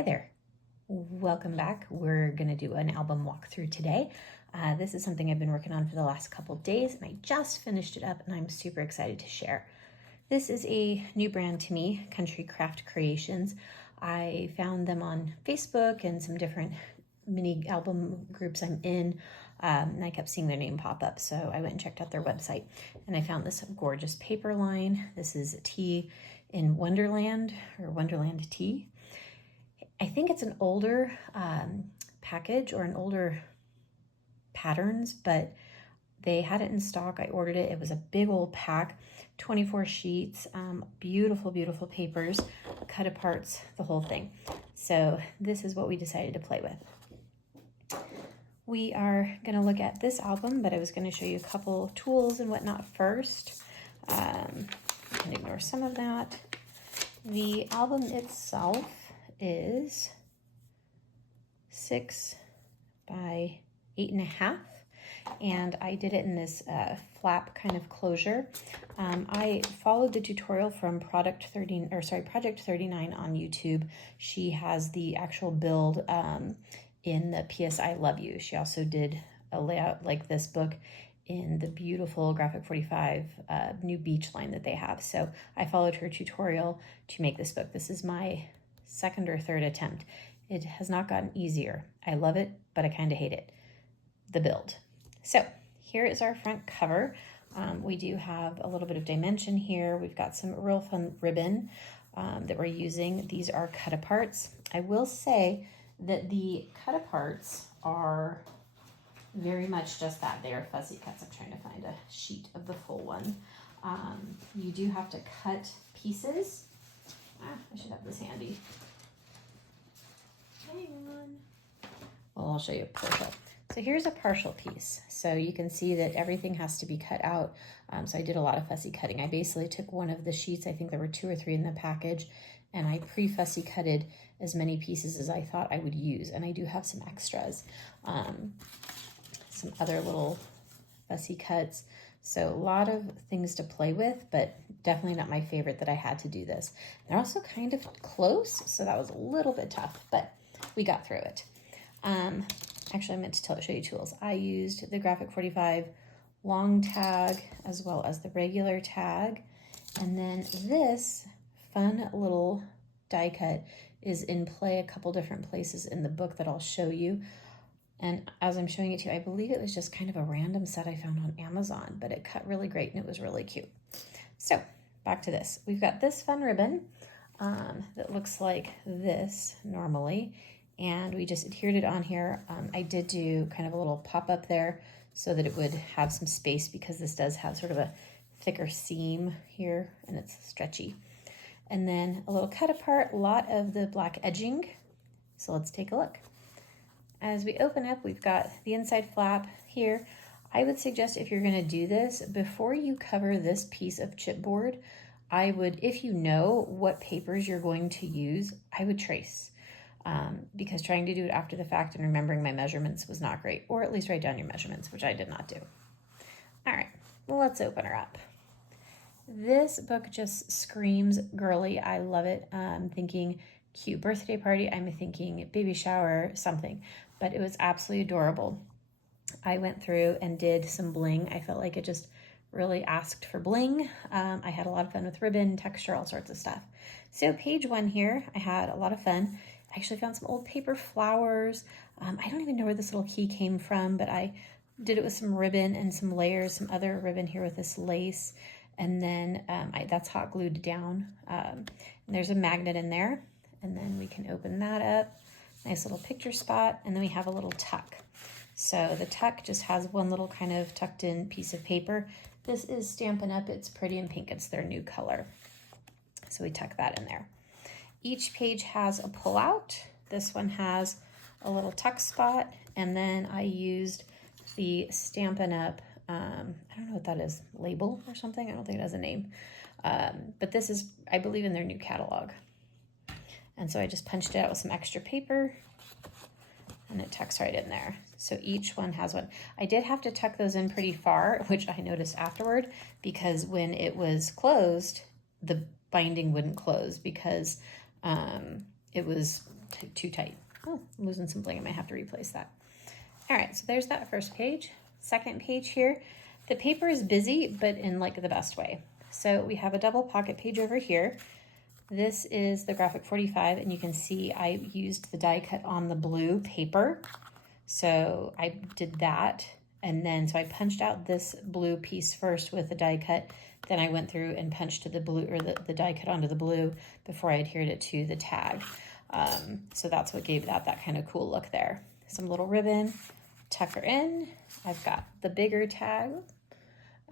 Hi there, welcome back. We're gonna do an album walkthrough today. This is something I've been working on for the last couple days and I just finished it up and I'm super excited to share. This is a new brand to me, Country Craft Creations. I found them on Facebook and some different mini album groups I'm in, and I kept seeing their name pop up, so I went and checked out their website and I found this gorgeous paper line. This is a tea in Wonderland, or Wonderland tea. I think it's an older package or an older patterns, but they had it in stock. I ordered it. It was a big old pack, 24 sheets, beautiful, beautiful papers, cut aparts, the whole thing. So this is what we decided to play with. We are going to look at this album, but I was going to show you a couple tools and whatnot first. You can ignore some of that. The album itself is 6 by 8.5, and I did it in this flap kind of closure. I followed the tutorial from Project 39 on YouTube. She has the actual build in the PS I Love You. She also did a layout like this book in the beautiful Graphic 45 new beach line that they have. So I followed her tutorial to make this book. This is my second or third attempt. It has not gotten easier. I love it, but I kind of hate it, the build. So here is our front cover. We do have a little bit of dimension here. We've got some real fun ribbon that we're using. These are cut aparts. I will say that the cut aparts are very much just that. They are fussy cuts. I'm trying to find a sheet of the full one. You do have to cut pieces. I should have this handy. Hang on. Well, I'll show you a partial. So here's a partial piece. So you can see that everything has to be cut out. So I did a lot of fussy cutting. I basically took one of the sheets, I think there were 2 or 3 in the package, and I pre-fussy cutted as many pieces as I thought I would use. And I do have some extras, some other little fussy cuts. So a lot of things to play with, but definitely not my favorite that I had to do this. They're also kind of close, so that was a little bit tough, but we got through it. Actually, I meant to show you tools. I used the Graphic 45 long tag as well as the regular tag. And then this fun little die cut is in play a couple different places in the book that I'll show you. And as I'm showing it to you, I believe it was just kind of a random set I found on Amazon, but it cut really great and it was really cute. So back to this. We've got this fun ribbon that looks like this normally, and we just adhered it on here. I did do kind of a little pop-up there so that it would have some space, because this does have sort of a thicker seam here and it's stretchy. And then a little cut apart, a lot of the black edging. So let's take a look. As we open up, we've got the inside flap here. I would suggest, if you're gonna do this, before you cover this piece of chipboard, I would, if you know what papers you're going to use, I would trace. Because trying to do it after the fact and remembering my measurements was not great, or at least write down your measurements, which I did not do. All right, well, let's open her up. This book just screams girly. I love it. I'm thinking cute birthday party. I'm thinking baby shower, something, but it was absolutely adorable. I went through and did some bling. I felt like it just really asked for bling. I had a lot of fun with ribbon, texture, all sorts of stuff. So page 1 here, I had a lot of fun. I actually found some old paper flowers. I don't even know where this little key came from, but I did it with some ribbon and some layers, some other ribbon here with this lace. And then that's hot glued down. And there's a magnet in there. And then we can open that up. Nice little picture spot. And then we have a little tuck. So the tuck just has one little kind of tucked in piece of paper. This is Stampin' Up. It's pretty and pink. It's their new color. So we tuck that in there. Each page has a pullout. This one has a little tuck spot. And then I used the Stampin' Up, I don't know what that is, label or something. I don't think it has a name. But this is, I believe, in their new catalog. And so I just punched it out with some extra paper and it tucks right in there. So each one has one. I did have to tuck those in pretty far, which I noticed afterward, because when it was closed, the binding wouldn't close because it was too tight. Oh, I'm losing some bling. I might have to replace that. All right, so there's that first page. Second page here. The paper is busy, but in like the best way. So we have a double pocket page over here. This is the graphic 45, and you can see I used the die cut on the blue paper. So I did that, and then so I punched out this blue piece first with the die cut. Then I went through and punched to the blue, or the die cut onto the blue before I adhered it to the tag. So that's what gave that kind of cool look there. Some little ribbon, tuck her in. I've got the bigger tag.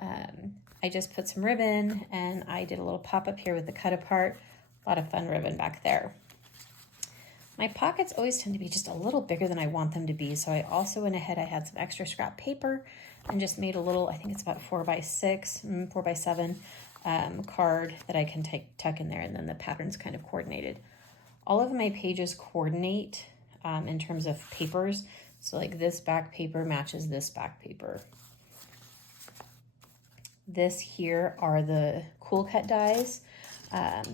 I just put some ribbon, and I did a little pop-up here with the cut apart. A lot of fun ribbon back there. My pockets always tend to be just a little bigger than I want them to be, so I also went ahead, I had some extra scrap paper and just made a little, I think it's about 4x6, 4x7 card that I can tuck in there, and then the pattern's kind of coordinated. All of my pages coordinate in terms of papers, so like this back paper matches this back paper. This here are the Cool Cut dies.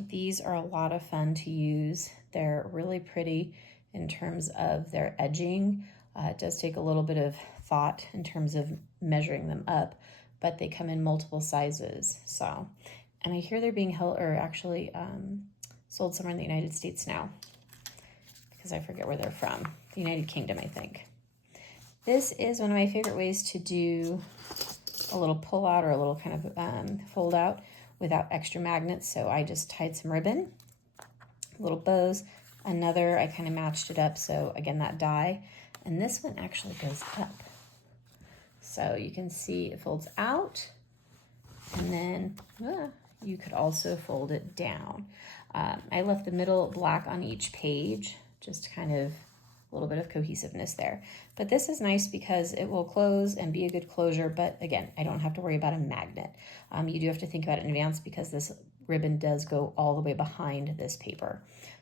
These are a lot of fun to use. They're really pretty in terms of their edging. It does take a little bit of thought in terms of measuring them up, but they come in multiple sizes. So, and I hear they're being held, or actually sold somewhere in the United States now, because I forget where they're from. The United Kingdom, I think. This is one of my favorite ways to do a little pull out or a little kind of fold out without extra magnets. So I just tied some ribbon, little bows, another, I kind of matched it up. So again, that die, and this one actually goes up. So you can see it folds out, and then you could also fold it down. I left the middle black on each page, just kind of a little bit of cohesiveness there. But this is nice because it will close and be a good closure, but again, I don't have to worry about a magnet. You do have to think about it in advance because this ribbon does go all the way behind this paper.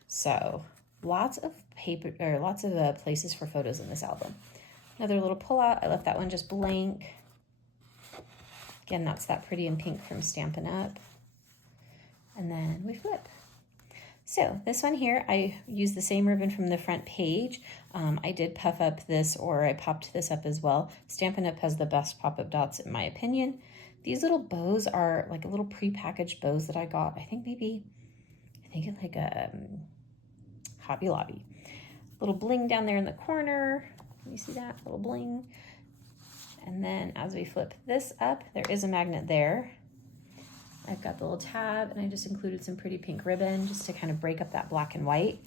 So lots of paper, or lots of places for photos in this album. Another little pull out, I left that one just blank. Again, that's that pretty in pink from Stampin' Up. And then we flip. So this one here, I used the same ribbon from the front page. I did puff up this, or I popped this up as well. Stampin' Up has the best pop-up dots in my opinion. These little bows are like a little pre-packaged bows that I got. I think it's like a Hobby Lobby. Little bling down there in the corner. You see that little bling? And then as we flip this up, there is a magnet there. I've got the little tab, and I just included some pretty pink ribbon just to kind of break up that black and white.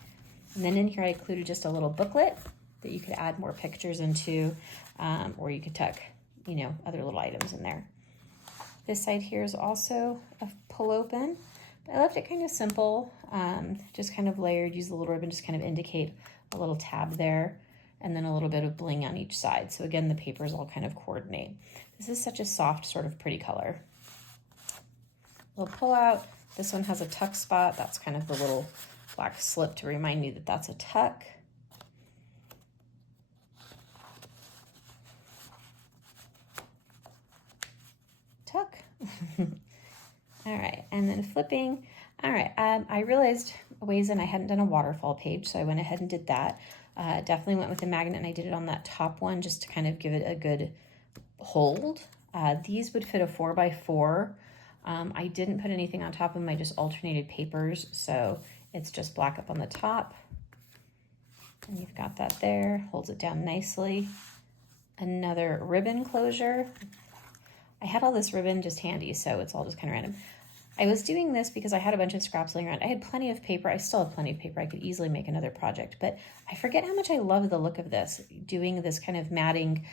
And then in here I included just a little booklet that you could add more pictures into, or you could tuck, you know, other little items in there. This side here is also a pull open. I left it kind of simple, just kind of layered, use the little ribbon, just kind of indicate a little tab there, and then a little bit of bling on each side. So again, the papers all kind of coordinate. This is such a soft, sort of pretty color. Little pull out. This one has a tuck spot. That's kind of the little black slip to remind me that that's a tuck. Tuck. All right, and then flipping. All right, I realized ways in I hadn't done a waterfall page, so I went ahead and did that. Definitely went with the magnet, and I did it on that top one just to kind of give it a good hold. These would fit a 4x4. I didn't put anything on top of them. I just alternated papers, so it's just black up on the top. And you've got that there, holds it down nicely. Another ribbon closure. I had all this ribbon just handy, so it's all just kind of random. I was doing this because I had a bunch of scraps laying around. I had plenty of paper. I still have plenty of paper. I could easily make another project, but I forget how much I love the look of this, doing this kind of matting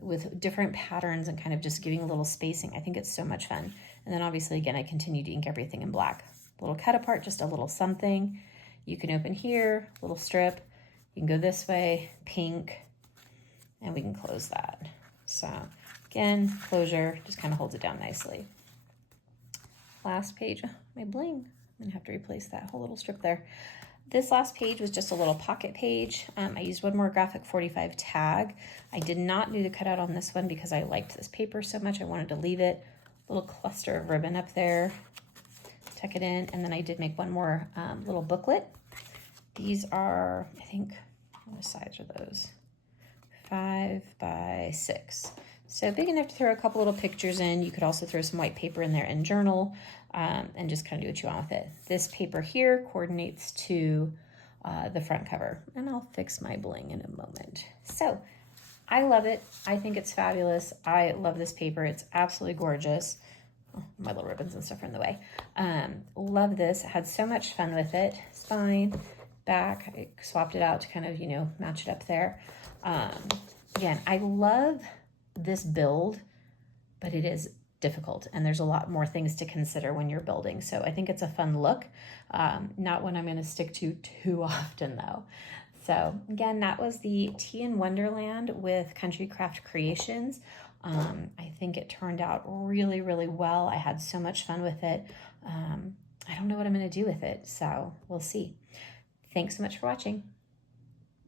with different patterns and kind of just giving a little spacing. I think it's so much fun. And then obviously, again, I continue to ink everything in black. A little cut apart, just a little something. You can open here, little strip. You can go this way, pink, and we can close that. So again, closure, just kind of holds it down nicely. Last page, my bling. I'm gonna have to replace that whole little strip there. This last page was just a little pocket page. I used one more graphic 45 tag. I did not do the cutout on this one because I liked this paper so much. I wanted to leave it. Little cluster of ribbon up there. Tuck it in, and then I did make one more little booklet. These are, I think, what size are those? 5 by 6. So big enough to throw a couple little pictures in. You could also throw some white paper in there and journal, and just kind of do what you want with it. This paper here coordinates to the front cover, and I'll fix my bling in a moment. So I love it. I think it's fabulous. I love this paper. It's absolutely gorgeous. Oh, my little ribbons and stuff are in the way. Love this. Had so much fun with it. Spine, back, I swapped it out to kind of, match it up there. Again, I love this build, but it is difficult, and there's a lot more things to consider when you're building. So I think it's a fun look. Not one I'm going to stick to too often, though. So again, that was the Tea in Wonderland with Country Craft Creations. I think it turned out really, really well. I had so much fun with it. I don't know what I'm going to do with it, so we'll see. Thanks so much for watching.